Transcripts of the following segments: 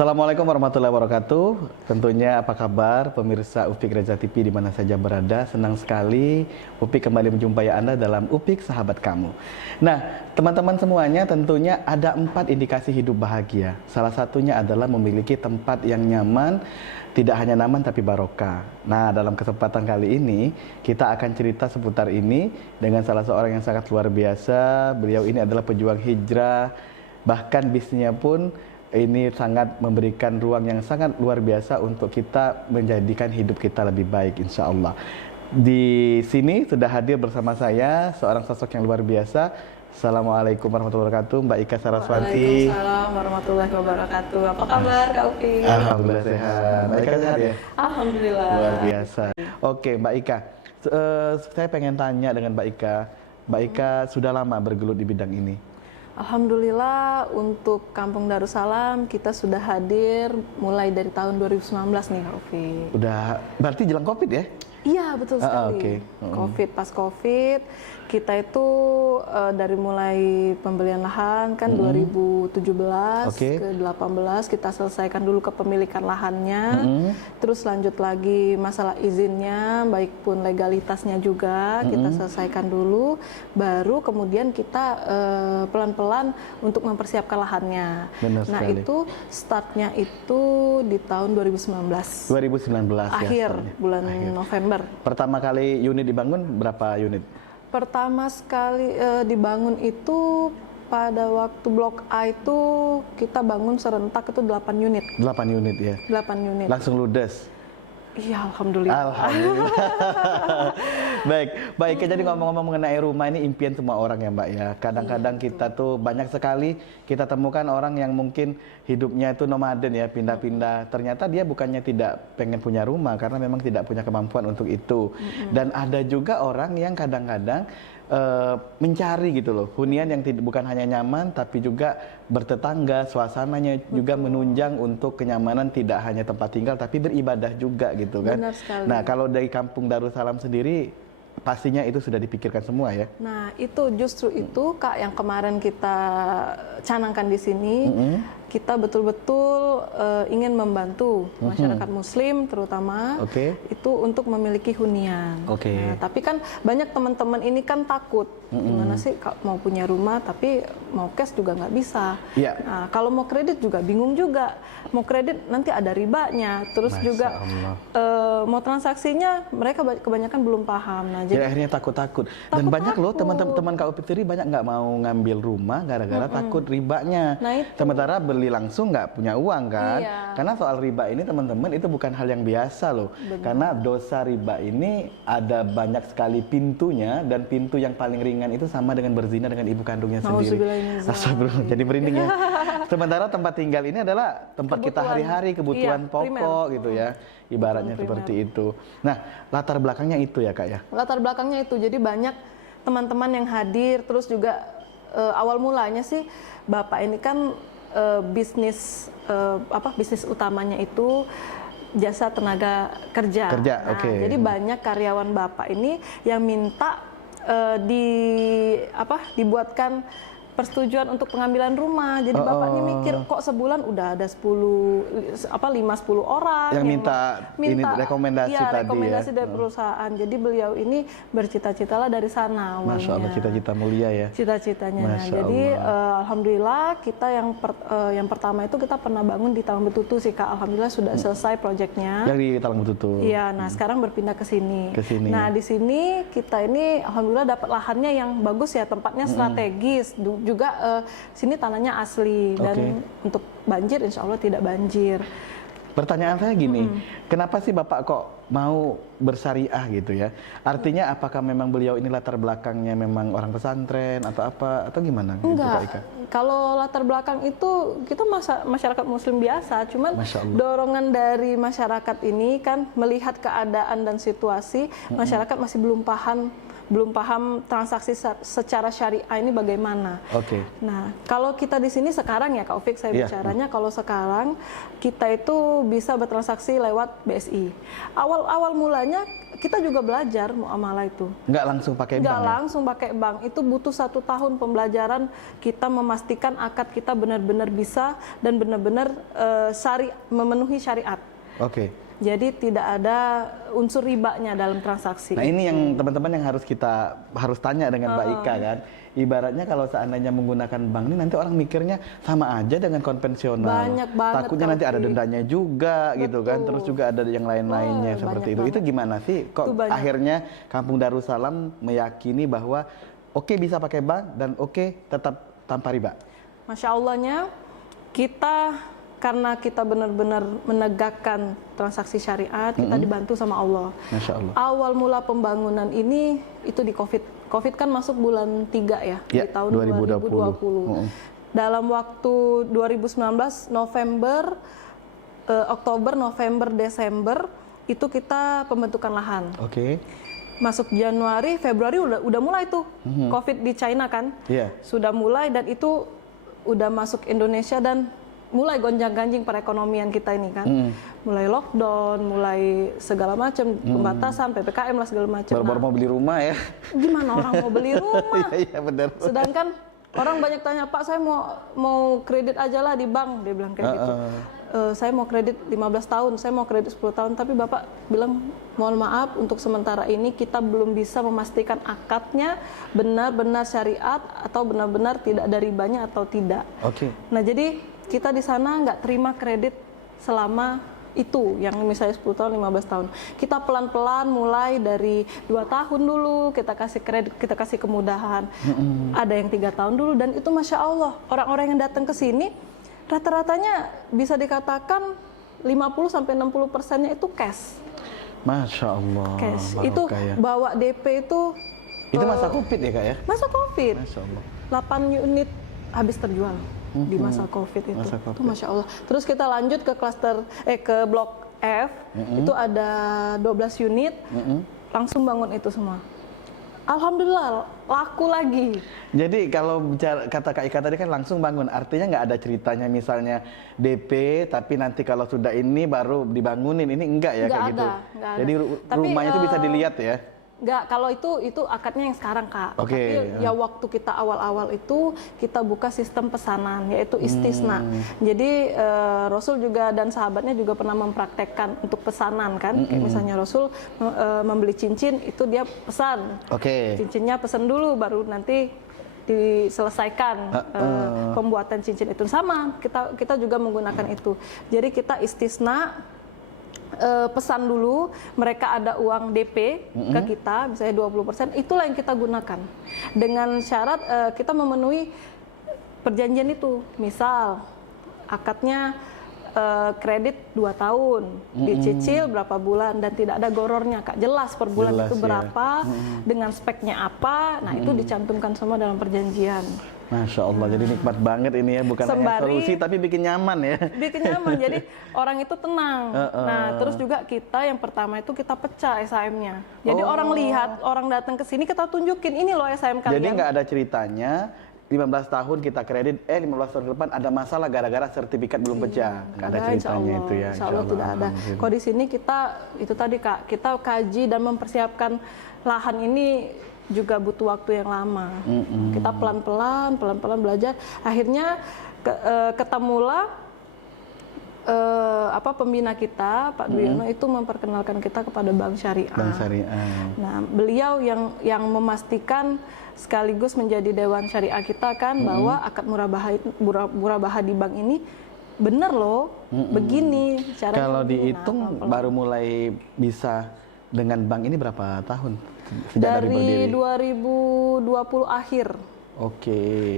Assalamualaikum warahmatullahi wabarakatuh. Tentunya apa kabar pemirsa Upik Reza TV di mana saja berada. Senang sekali Upik kembali menjumpai Anda dalam Upik Sahabat Kamu. Nah, teman-teman semuanya, tentunya ada 4 indikasi hidup bahagia. Salah satunya adalah memiliki tempat yang nyaman, tidak hanya nyaman tapi barokah. Nah, dalam kesempatan kali ini kita akan cerita seputar ini dengan salah seorang yang sangat luar biasa. Beliau ini adalah pejuang hijrah, bahkan bisnisnya pun ini sangat memberikan ruang yang sangat luar biasa untuk kita menjadikan hidup kita lebih baik, insya Allah. Di sini sudah hadir bersama saya seorang sosok yang luar biasa. Assalamualaikum warahmatullahi wabarakatuh, Mbak Ika Saraswati. Waalaikumsalam warahmatullahi wabarakatuh. Apa kabar, Kak Upi? Alhamdulillah sehat. Mbak Ika sehat ya? Alhamdulillah. Luar biasa. Oke, Mbak Ika, saya pengen tanya dengan Mbak Ika. Mbak Ika sudah lama bergelut di bidang ini? Alhamdulillah, untuk Kampung Darussalam kita sudah hadir mulai dari tahun 2019 nih, Kak Upi. Udah, berarti jelang Covid ya? Iya, betul sekali. Okay. Covid, pas Covid, kita itu dari mulai pembelian lahan kan 2017 ke 18 kita selesaikan dulu kepemilikan lahannya. Terus lanjut lagi masalah izinnya, baik pun legalitasnya juga kita selesaikan dulu. Baru kemudian kita pelan-pelan untuk mempersiapkan lahannya. Benar nah, sekali. itu startnya itu di tahun 2019. 2019 Akhir ya, bulan November. Pertama kali unit dibangun berapa unit? Pertama sekali dibangun itu pada waktu Blok A itu kita bangun serentak itu 8 unit. 8 unit ya? 8 unit. Langsung ludes? Iya, Alhamdulillah. Alhamdulillah. Baik, jadi ngomong-ngomong mengenai rumah ini impian semua orang ya Mbak ya. Kadang-kadang kita tuh banyak sekali kita temukan orang yang mungkin hidupnya itu nomaden ya, pindah-pindah. Ternyata dia bukannya tidak pengen punya rumah karena memang tidak punya kemampuan untuk itu. Dan ada juga orang yang kadang-kadang mencari gitu loh, hunian yang bukan hanya nyaman tapi juga bertetangga, suasananya juga menunjang untuk kenyamanan, tidak hanya tempat tinggal tapi beribadah juga gitu kan. Benar sekali. Nah, kalau dari Kampung Darussalam sendiri pastinya itu sudah dipikirkan semua ya. Nah, itu justru itu Kak yang kemarin kita canangkan di sini. Kita betul-betul ingin membantu masyarakat Muslim terutama itu untuk memiliki hunian. Nah, tapi kan banyak teman-teman ini kan takut gimana sih mau punya rumah tapi mau cash juga nggak bisa. Nah, kalau mau kredit juga bingung juga. Mau kredit nanti ada ribanya. Terus juga mau transaksinya mereka kebanyakan belum paham. Nah, jadi akhirnya takut-takut. Dan banyak loh teman-teman Kak Upik Tiri banyak nggak mau ngambil rumah gara-gara takut ribanya. Nah, sementara beli langsung nggak punya uang kan. Karena soal riba ini teman-teman itu bukan hal yang biasa loh. Karena dosa riba ini ada banyak sekali pintunya, dan pintu yang paling ringan itu sama dengan berzina dengan ibu kandungnya sendiri. Astagfirullah, jadi merinding ya. Sementara tempat tinggal ini adalah tempat kita hari-hari, kebutuhan pokok gitu ya. Ibaratnya seperti itu. Nah, latar belakangnya itu ya Kak ya? Latar belakangnya itu, jadi banyak teman-teman yang hadir, terus juga awal mulanya sih Bapak ini kan bisnis utamanya itu jasa tenaga kerja. Nah, jadi banyak karyawan Bapak ini yang minta dibuatkan persetujuan untuk pengambilan rumah. Jadi Bapak ini mikir kok sebulan udah ada 5-10 orang yang minta ini rekomendasi dari perusahaan. Jadi beliau ini bercita-citalah dari sana awalnya. Masya Allah, cita-cita mulia ya. Cita-citanya. Jadi alhamdulillah kita yang pertama itu kita pernah bangun di Talang Betutu sih Kak. Alhamdulillah sudah selesai proyeknya. Yang di Talang Betutu. Iya, nah sekarang berpindah ke sini. Nah, di sini kita ini alhamdulillah dapat lahannya yang bagus ya, tempatnya strategis. Juga sini tanahnya asli dan untuk banjir insya Allah tidak banjir. Pertanyaan saya gini, kenapa sih Bapak kok mau bersyariah gitu ya? Artinya apakah memang beliau ini latar belakangnya memang orang pesantren atau apa, atau gimana? Enggak, gitu, kalau latar belakang itu kita masyarakat Muslim biasa, cuman dorongan dari masyarakat ini kan melihat keadaan dan situasi masyarakat masih belum paham belum paham transaksi secara syariah ini bagaimana. Nah, kalau kita di sini sekarang ya Kak Ufik, saya bicaranya kalau sekarang kita itu bisa bertransaksi lewat BSI. Awal mulanya kita juga belajar muamalah itu. Nggak langsung pakai bank? Nggak langsung pakai bank. Itu butuh 1 tahun pembelajaran, kita memastikan akad kita benar-benar bisa dan benar-benar memenuhi syariat. Jadi tidak ada unsur ribanya dalam transaksi. Nah ini yang teman-teman yang harus tanya dengan Mbak Ika kan. Ibaratnya kalau seandainya menggunakan bank ini nanti orang mikirnya sama aja dengan konvensional. Banyak banget. Takutnya nanti ada dendanya juga gitu kan. Terus juga ada yang lain-lainnya seperti itu. Itu gimana sih? Kok akhirnya Kampung Darussalam meyakini bahwa oke bisa pakai bank dan oke tetap tanpa riba? Masya Allahnya kita karena kita benar-benar menegakkan transaksi syariat, kita dibantu sama Allah. Masya Allah. Awal mula pembangunan ini itu di COVID. COVID kan masuk bulan 3 ya, di tahun 2020. Dalam waktu 2019, November, Oktober, November, Desember, itu kita pembentukan lahan. Masuk Januari, Februari udah mulai tuh COVID di China kan. Sudah mulai dan itu udah masuk Indonesia dan mulai gonjang-ganjing perekonomian kita ini kan, mulai lockdown, mulai segala macam pembatasan, PPKM lah segala macam. Baru-baru mau beli rumah ya? Gimana orang mau beli rumah? Iya benar. Sedangkan orang banyak tanya, Pak saya mau kredit aja lah di bank, dia bilang kayak gitu. Saya mau kredit 15 tahun, saya mau kredit 10 tahun, tapi Bapak bilang mohon maaf untuk sementara ini kita belum bisa memastikan akadnya benar-benar syariat atau benar-benar tidak ada ribanya atau tidak. Nah jadi kita di sana nggak terima kredit selama itu, yang misalnya 10 tahun, 15 tahun. Kita pelan-pelan mulai dari 2 tahun dulu, kita kasih kredit, kita kasih kemudahan. Ada yang 3 tahun dulu, dan itu Masya Allah, orang-orang yang datang ke sini, rata-ratanya bisa dikatakan 50-60%-nya itu cash. Masya Allah. Cash. Itu bawa DP itu masa COVID ya Kak ya? Masa COVID. Masya Allah. 8 unit habis terjual. Di masa COVID itu. Itu Masya Allah. Terus kita lanjut ke ke blok F, itu ada 12 unit, langsung bangun itu semua. Alhamdulillah, laku lagi. Jadi kalau bicara kata Kak Ika tadi kan langsung bangun, artinya nggak ada ceritanya misalnya DP, tapi nanti kalau sudah ini baru dibangunin, ini enggak ya kayak gitu? Nggak Jadi ada. rumahnya itu bisa dilihat ya? Enggak, kalau itu akadnya yang sekarang Kak. Tapi ya waktu kita awal-awal itu kita buka sistem pesanan, yaitu istisna. Jadi Rasul juga dan sahabatnya juga pernah mempraktekkan untuk pesanan kan. Kayak misalnya Rasul membeli cincin, itu dia pesan. Cincinnya pesan dulu, baru nanti diselesaikan pembuatan cincin itu. Sama, kita juga menggunakan itu. Jadi kita istisna, pesan dulu, mereka ada uang DP ke kita, misalnya 20%, itulah yang kita gunakan. Dengan syarat kita memenuhi perjanjian itu. Misal, akadnya kredit 2 tahun, dicicil berapa bulan, dan tidak ada gorornya Kak. Jelas per bulan itu berapa, dengan speknya apa, nah itu dicantumkan semua dalam perjanjian. Masya Allah, jadi nikmat banget ini ya, bukan hanya solusi tapi bikin nyaman ya. Bikin nyaman, jadi orang itu tenang. Nah, terus juga kita yang pertama itu kita pecah SHM-nya. Jadi orang lihat, orang datang ke sini kita tunjukin, ini loh SHM kalian. Jadi nggak ada ceritanya, 15 tahun kita kredit, 15 tahun ke depan ada masalah gara-gara sertifikat belum pecah. Nggak ada ceritanya itu ya. Insya Allah tidak ada. Kalau di sini kita, itu tadi Kak, kita kaji dan mempersiapkan lahan ini juga butuh waktu yang lama. Kita pelan-pelan belajar. Akhirnya ketemulah pembina kita, Pak Duyono itu memperkenalkan kita kepada Bank Syariah. Bank Syariah. Nah, beliau yang memastikan sekaligus menjadi Dewan Syariah kita kan, bahwa akad murabahah di bank ini benar loh, begini caranya. Kalau dihitung baru mulai bisa dengan bank ini berapa tahun? Dari 2020 akhir.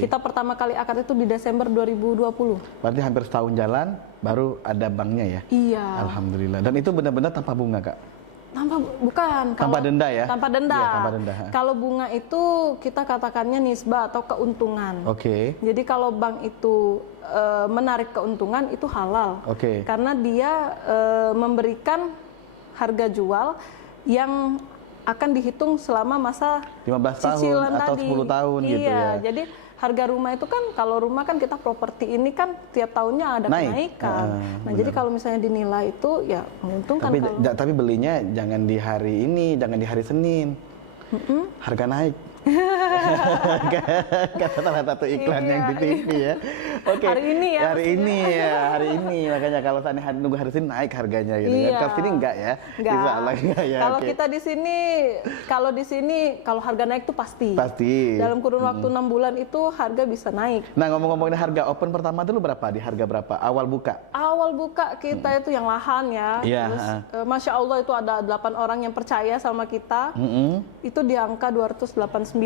Kita pertama kali akad itu di Desember 2020. Berarti hampir setahun jalan baru ada banknya ya? Iya. Alhamdulillah. Dan itu benar-benar tanpa bunga Kak? Tanpa denda ya? Tanpa denda. Iya, tanpa denda. Kalau bunga itu kita katakannya nisbah atau keuntungan. Jadi kalau bank itu menarik keuntungan itu halal. Karena dia memberikan harga jual yang akan dihitung selama masa 15 tahun cicilan atau tadi. 10 tahun iya, gitu ya. Jadi harga rumah itu kan, kalau rumah kan kita properti ini kan tiap tahunnya ada kenaikan. Nah, jadi kalau misalnya dinilai itu ya menguntungkan. Tapi belinya jangan di hari ini, jangan di hari Senin. Harga naik. Kata salah satu iklan yang di TV ya. Oke. Hari ini ya. Hari ini. Makanya kalau saatnya nunggu hari Senin naik harganya gitu kan. Kalau sini enggak ya? Enggak. Ya, kalau kita di sini, kalau harga naik tuh pasti. Pasti. Dalam kurun waktu 6 bulan itu harga bisa naik. Nah, ngomong-ngomongin harga open pertama dulu berapa? Di harga berapa? Awal buka? Awal buka kita itu yang lahan ya. Iya. Terus Masya Allah itu ada 8 orang yang percaya sama kita. Itu di angka 289.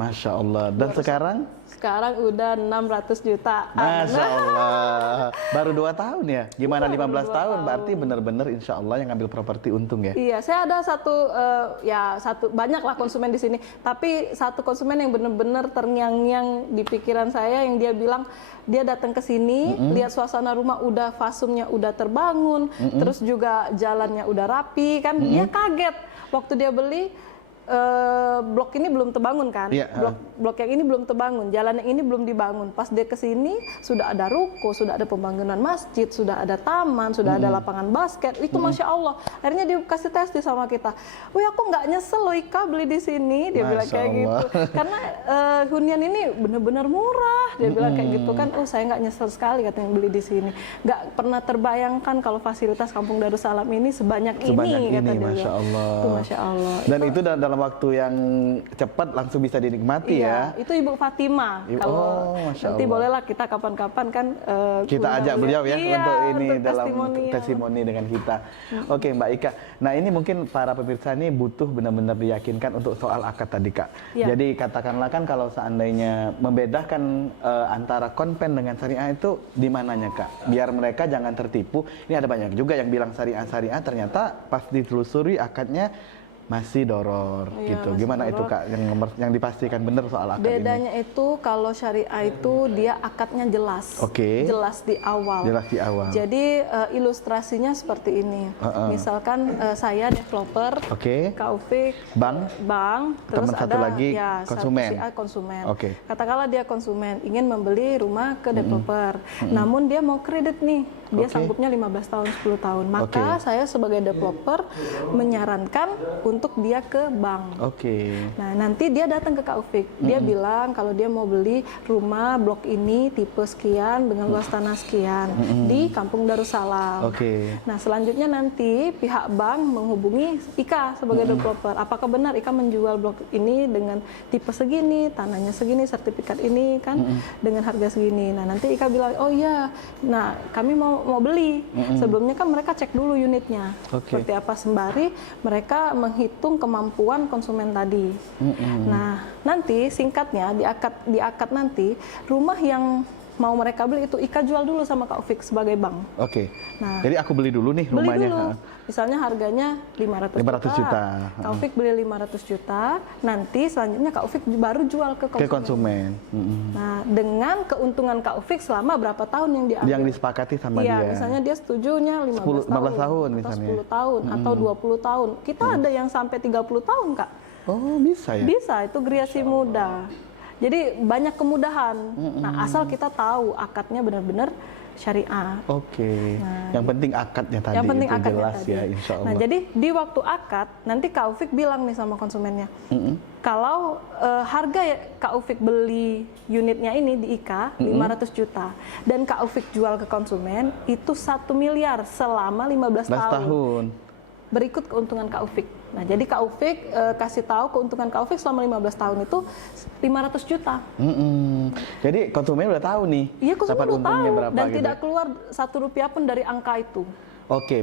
Masya Allah. Dan sekarang? Sekarang udah 600 juta. Masya Allah. Baru 2 tahun ya? Gimana 15 tahun? Berarti benar-benar insya Allah yang ngambil properti untung ya? Iya, saya ada banyak lah konsumen di sini. Tapi satu konsumen yang benar-benar terngiang-ngiang di pikiran saya, yang dia bilang dia datang ke sini, lihat suasana rumah udah fasumnya udah terbangun, terus juga jalannya udah rapi kan, dia kaget waktu dia beli. Blok ini belum terbangun kan, blok yang ini belum terbangun, jalan yang ini belum dibangun. Pas dia kesini sudah ada ruko, sudah ada pembangunan masjid, sudah ada taman, sudah ada lapangan basket. Itu Masya Allah. Akhirnya dia kasih testis sama kita. Wih, aku nggak nyesel loh Ika beli di sini, dia bilang kayak gitu. Karena hunian ini benar-benar murah, dia bilang kayak gitu kan. Oh, saya nggak nyesel sekali katanya beli di sini. Nggak pernah terbayangkan kalau fasilitas Kampung Darussalam ini sebanyak ini kata dia. Masya Allah. Itu Masya Allah. Dan itu dalam waktu yang cepat langsung bisa dinikmati ya. Itu Ibu Fatima. Kalau nanti bolehlah kita kapan-kapan kan kita ajak beliau ya untuk ini untuk dalam testimoni dengan kita. Oke, Mbak Ika. Nah, ini mungkin para pemirsa ini butuh benar-benar diyakinkan untuk soal akad tadi, Kak. Jadi katakanlah kan kalau seandainya membedakan antara konven dengan syariah itu di mananya, Kak? Biar mereka jangan tertipu. Ini ada banyak juga yang bilang syariah ternyata pas ditelusuri akadnya masih doror gitu. Gimana doror. Itu Kak yang dipastikan benar soal akad bedanya ini? Itu kalau syariah itu dia akadnya jelas. Jelas di awal. Jadi ilustrasinya seperti ini. Misalkan saya developer, Kak Ufik bank, terus teman satu ada lagi konsumen. Katakanlah dia konsumen ingin membeli rumah ke developer. Namun dia mau kredit nih. Dia sanggupnya 15 tahun, 10 tahun. Maka saya sebagai developer menyarankan untuk dia ke bank. Nah, nanti dia datang ke Kak Ufik. Dia bilang kalau dia mau beli rumah blok ini tipe sekian dengan luas tanah sekian di Kampung Darussalam. Nah, selanjutnya nanti pihak bank menghubungi Ika sebagai developer. Apakah benar Ika menjual blok ini dengan tipe segini, tanahnya segini, sertifikat ini kan dengan harga segini. Nah, nanti Ika bilang, "Oh iya. Nah, kami mau beli." Sebelumnya kan mereka cek dulu unitnya. Seperti apa sembari mereka menghitung kemampuan konsumen tadi. Nah, nanti singkatnya di akad nanti rumah yang mau mereka beli itu Ika jual dulu sama Kak Ufik sebagai bank. Nah, jadi aku beli dulu nih rumahnya. Beli dulu. Misalnya harganya 500 juta. Kak Ufik beli 500 juta, nanti selanjutnya Kak Ufik baru jual ke konsumen. Nah, dengan keuntungan Kak Ufik selama berapa tahun yang diambil? Yang disepakati sama dia. Misalnya dia setujunya 15 tahun misalnya. Atau 10 tahun, atau 20 tahun. Kita ada yang sampai 30 tahun, Kak. Oh, bisa ya? Bisa, itu geriasi muda. Jadi banyak kemudahan. Nah, asal kita tahu akadnya benar-benar syariah. Nah, yang penting akadnya tadi. Yang penting itu akadnya jelas tadi. Ya, insya Allah. Nah, jadi di waktu akad nanti Kak Ufik bilang nih sama konsumennya, kalau harga Kak Ufik beli unitnya ini di IKA 500 juta dan Kak Ufik jual ke konsumen itu 1 miliar selama 15 tahun. Berikut keuntungan Kak Ufik. Nah, jadi Kak Ufik kasih tahu keuntungan Kak Ufik selama 15 tahun itu 500 juta. Jadi konsumen udah tahu nih. Iya, konsumen udah tahu berapa, dan gitu. tidak keluar 1 rupiah pun dari angka itu.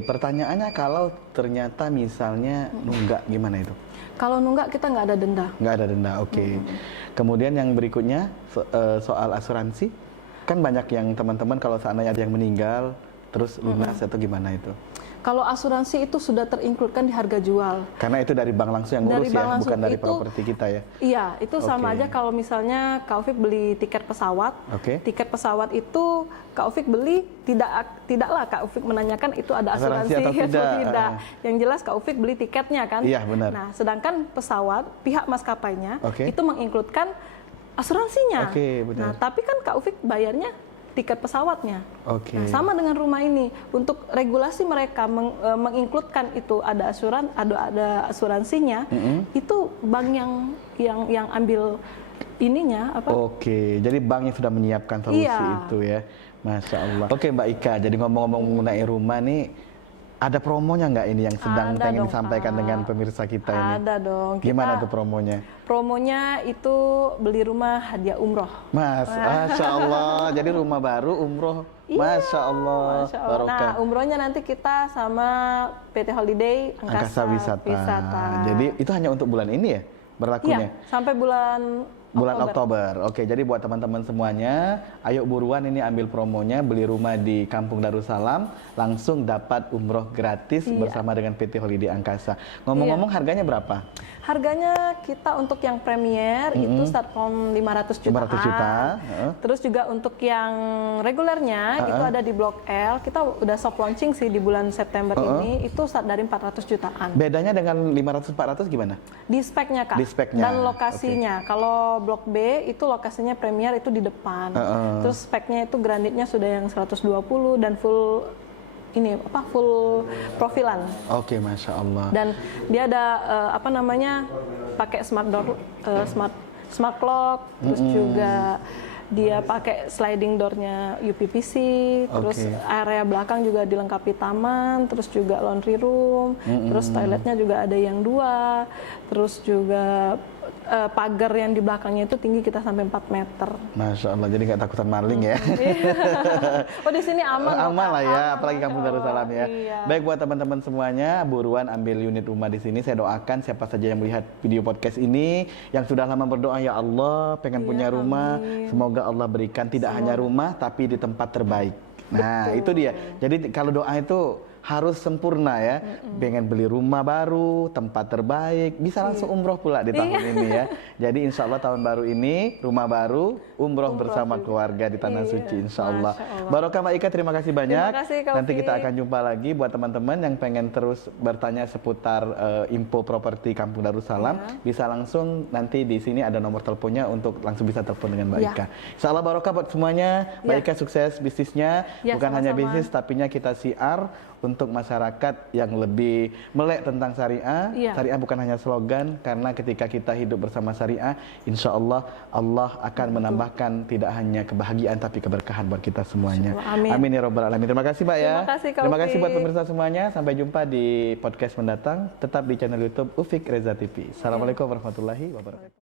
Pertanyaannya kalau ternyata misalnya nunggak gimana itu? Kalau nunggak kita nggak ada denda. Nggak ada denda, Kemudian yang berikutnya soal asuransi. Kan banyak yang teman-teman kalau seandainya ada yang meninggal terus lunas atau gimana itu? Kalau asuransi itu sudah terincludekan di harga jual. Karena itu dari bank langsung yang ngurus ya, bukan dari properti kita ya? Iya, itu sama aja kalau misalnya Kak Ufik beli tiket pesawat. Tiket pesawat itu Kak Ufik beli, tidaklah Kak Ufik menanyakan itu ada asuransi atau tidak. Yang jelas Kak Ufik beli tiketnya kan? Iya, benar. Nah, sedangkan pesawat, pihak maskapainya itu mengincludekan asuransinya. Nah, tapi kan Kak Ufik bayarnya tiket pesawatnya. Nah, sama dengan rumah ini, untuk regulasi mereka mengincludekan itu ada asuransinya, itu bank yang ambil ininya apa? Jadi bank yang sudah menyiapkan solusi itu ya, Masya Allah. Mbak Ika, jadi ngomong-ngomong mengenai rumah nih, ada promonya nggak ini yang sedang pengen disampaikan dengan pemirsa kita ini? Ada dong. Gimana tuh promonya? Promonya itu beli rumah hadiah umroh. Masya Allah, jadi rumah baru umroh. Masya Allah. Nah, umrohnya nanti kita sama PT Holiday Angkasa Wisata. Jadi itu hanya untuk bulan ini ya berlakunya? Iya, sampai bulan Oktober. Jadi buat teman-teman semuanya, ayo buruan ini ambil promonya, beli rumah di Kampung Darussalam, langsung dapat umroh gratis bersama dengan PT Holiday Angkasa. Ngomong-ngomong harganya berapa? Harganya kita untuk yang premier itu start from 500 jutaan. Terus juga untuk yang regulernya itu ada di Blok L. Kita udah soft launching sih di bulan September ini, itu start dari 400 jutaan. Bedanya dengan 500-400 gimana? Di speknya Kak. Di speknya. Dan lokasinya. Kalau Blok B itu lokasinya premier itu di depan. Terus speknya itu granitnya sudah yang 120 dan full profilan. Masya Allah. Dan dia ada pakai smart door, smart lock, terus juga dia pakai sliding doornya UPVC, terus area belakang juga dilengkapi taman, terus juga laundry room, terus toiletnya juga ada yang 2, terus juga pagar yang di belakangnya itu tinggi kita sampai 4 meter. Masya Allah, jadi nggak takutan maling ya? Di sini aman. Aman lah ya, apalagi Kampung Darussalam ya. Baik, buat teman-teman semuanya, buruan ambil unit rumah di sini. Saya doakan siapa saja yang melihat video podcast ini, yang sudah lama berdoa, ya Allah, pengen punya rumah, semoga Allah berikan tidak hanya rumah, tapi di tempat terbaik. Nah, itu dia. Jadi kalau doa itu harus sempurna ya. Pengen beli rumah baru, tempat terbaik, bisa langsung umroh pula di tahun ini ya. Jadi insya Allah tahun baru ini, rumah baru, umroh bersama keluarga di Tanah Suci insya Allah. Barokah Mbak Ika, terima kasih banyak. Terima kasih, nanti kita akan jumpa lagi buat teman-teman yang pengen terus bertanya seputar info properti Kampung Darussalam. Bisa langsung nanti di sini ada nomor teleponnya untuk langsung bisa telepon dengan Mbak Ika. Insya Allah barokah buat semuanya. Mbak Ika sukses bisnisnya. Bukan hanya bisnis, tapinya kita siar untuk masyarakat yang lebih melek tentang syariah. Syariah bukan hanya slogan, karena ketika kita hidup bersama syariah, insya Allah Allah akan menambahkan tidak hanya kebahagiaan tapi keberkahan buat kita semuanya. Amin ya robbal alamin. Terima kasih Mbak ya. Terima kasih buat pemirsa semuanya. Sampai jumpa di podcast mendatang. Tetap di channel YouTube Ufik Reza TV. Assalamualaikum warahmatullahi wabarakatuh.